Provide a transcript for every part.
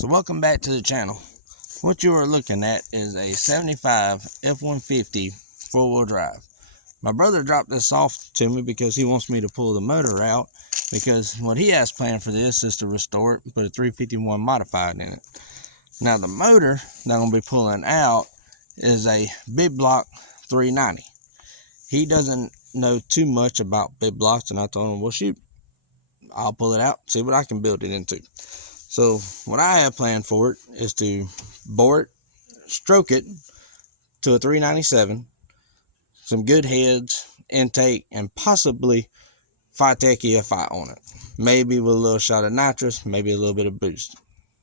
So welcome back to the channel. What you are looking at is a 75 F-150 four-wheel drive. My brother dropped this off to me because he wants me to pull the motor out, because what he has planned for this is to restore it and put a 351 modified in it. Now the motor that I'm going to be pulling out is a big block 390. He doesn't know too much about big blocks, and I told him, well shoot, I'll pull it out, see what I can build it into. So what I have planned for it is to bore it, stroke it to a 397, some good heads, intake, and possibly Phytech EFI on it. Maybe with a little shot of nitrous, maybe a little bit of boost.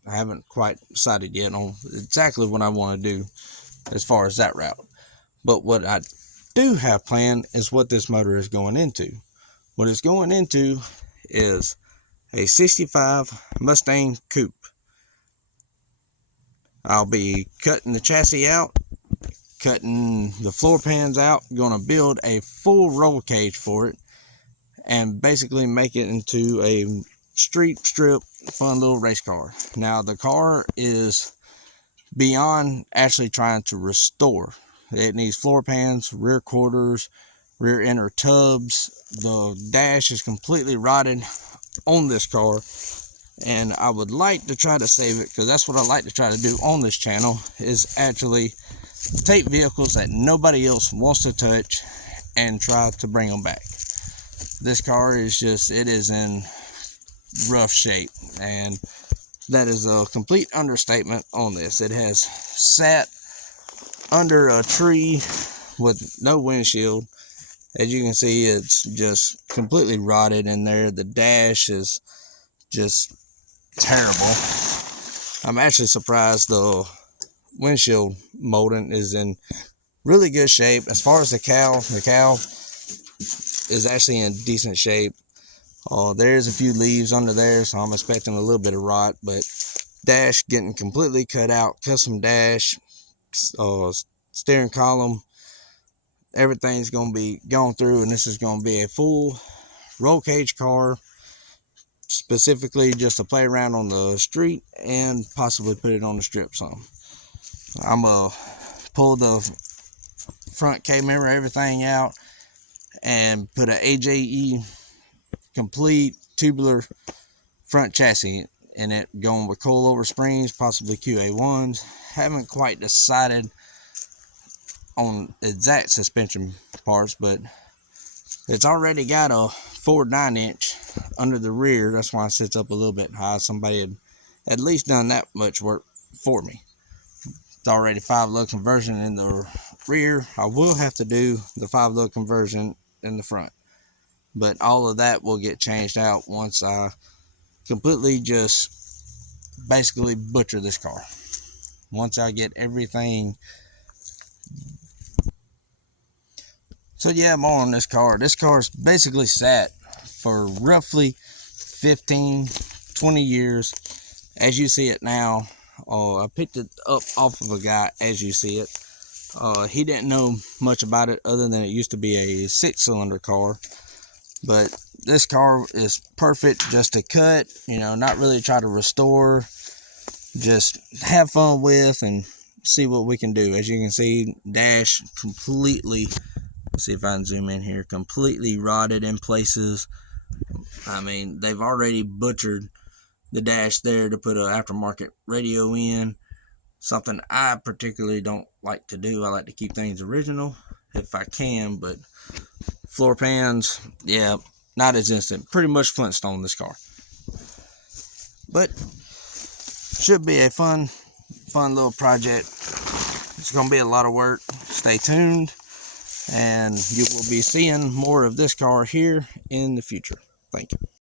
I haven't quite decided yet on exactly what I want to do as far as that route. But what I do have planned is what this motor is going into. What it's going into is a 65 Mustang Coupe. I'll be cutting the chassis out, cutting the floor pans out, going to build a full roll cage for it, and basically make it into a street strip fun little race car. Now the car is beyond actually trying to restore. It needs floor pans, rear quarters, rear inner tubs. The dash is completely rotted on this car, and I would like to try to save it, because that's what I like to try to do on this channel, is actually take vehicles that nobody else wants to touch and try to bring them back. This car is just, it is in rough shape, and that is a complete understatement on this. It has sat under a tree with no windshield. As you can see, it's just completely rotted in there. The dash is just terrible. I'm actually surprised the windshield molding is in really good shape. As far as the cowl is actually in decent shape. There's a few leaves under there, so I'm expecting a little bit of rot, but dash getting completely cut out, custom dash, steering column, everything's going to be gone through, and this is going to be a full roll cage car, specifically just to play around on the street and possibly put it on the strip some. I'm going to pull the front K-member, everything out, and put an AJE complete tubular front chassis in it, going with coilover springs, possibly QA1s. Haven't quite decided on exact suspension parts, but it's already got a forward 9-inch under the rear. That's why it sits up a little bit high. Somebody had at least done that much work for me. It's already 5-lug conversion in the rear. I will have to do the 5-lug conversion in the front, but all of that will get changed out once I completely just basically butcher this car. Once I get everything. So yeah, more on this car. This car's basically sat for roughly 15-20 years as you see it now. I picked it up off of a guy as you see it. He didn't know much about it other than it used to be a 6-cylinder car, but this car is perfect just to cut, not really try to restore, just have fun with and see what we can do. As you can see, dash completely, see if I can zoom in here, completely rotted in places. I mean, they've already butchered the dash there to put an aftermarket radio in, something I particularly don't like to do. I like to keep things original if I can, but floor pans, yeah, not as instant. Pretty much Flintstone this car, but should be a fun little project. It's going to be a lot of work. Stay tuned, and you will be seeing more of this car here in the future. Thank you.